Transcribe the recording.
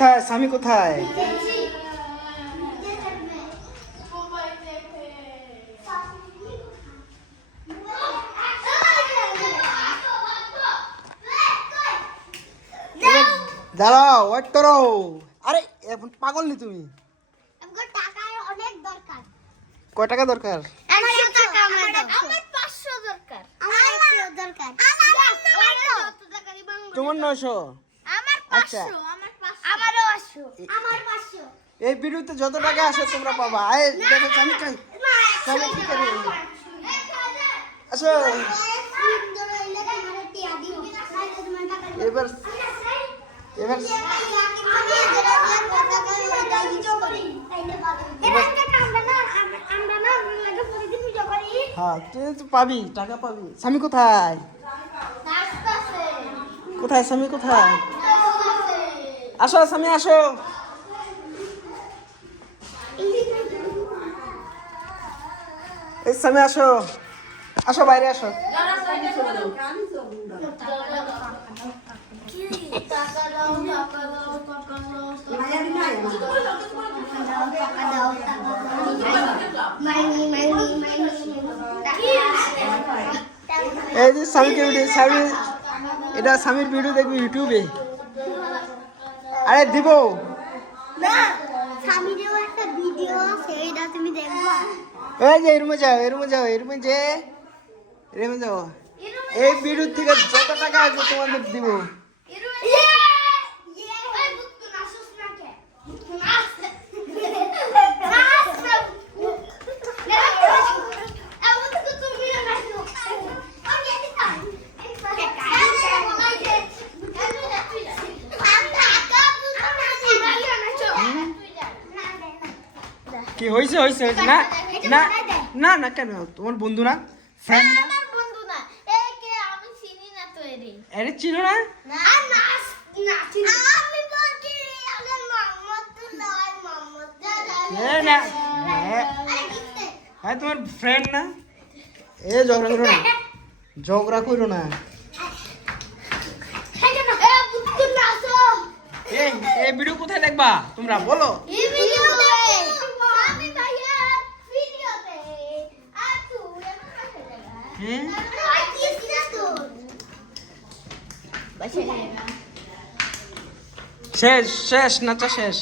কোথায়? স্বামী কোথায়? দাঁড়াও, ওয়েট করো। আরে এখন পাগল নি তুমি? কয় টাকা দরকার? তোমার 900। আচ্ছা, এই ভিডিওতে যত টাকা আসে তোমরা পাবা। দেখো স্বামী কই? স্বামী কি করে? আসো এবার এবার হ্যাঁ, তুই তো পাবি, টাকা পাবি। স্বামী কোথায়? কোথায় স্বামী কোথায়? আসো স্বামী আসো। এই স্বামী আসো, আসো বাইরে আসো। এই যে স্বামীকে ভিডিও, স্বামী এটা স্বামীর ভিডিও দেখবি ইউটিউবে। আরে দিব না, স্বামীরও একটা ভিডিও সেইটা তুমি দেখবা। এই যে রুমে যাও, এই রুমে যাও, এই রুমে যে রুমে যাও। এই ভিডিও থেকে যত টাকা আসবে তোমাদের দিব। কি হয়েছে? হয়েছে হয়েছে না না না না, কেন? তোমার বন্ধু না, ফ্রেন্ড না? আমার বন্ধু না, একে আমি চিনি না তো এরে। আরে চিনো না? না না না চিনি। আমি বলছি আগে মোহাম্মদ তো নয়, মোহাম্মদ দাদা। না হ্যাঁ, তোমার ফ্রেন্ড না? এ ঝগড়া করো না, ঝগড়া করো না। এই ভিডিও কোথায় দেখবা তোমরা বলো? এই ভিডিওতে আমি ভাইয়া ভিডিওতে আর তুই হ্যাঁ, আর কি সিনা তো বসে শেষ শেষ নাচা শেষ।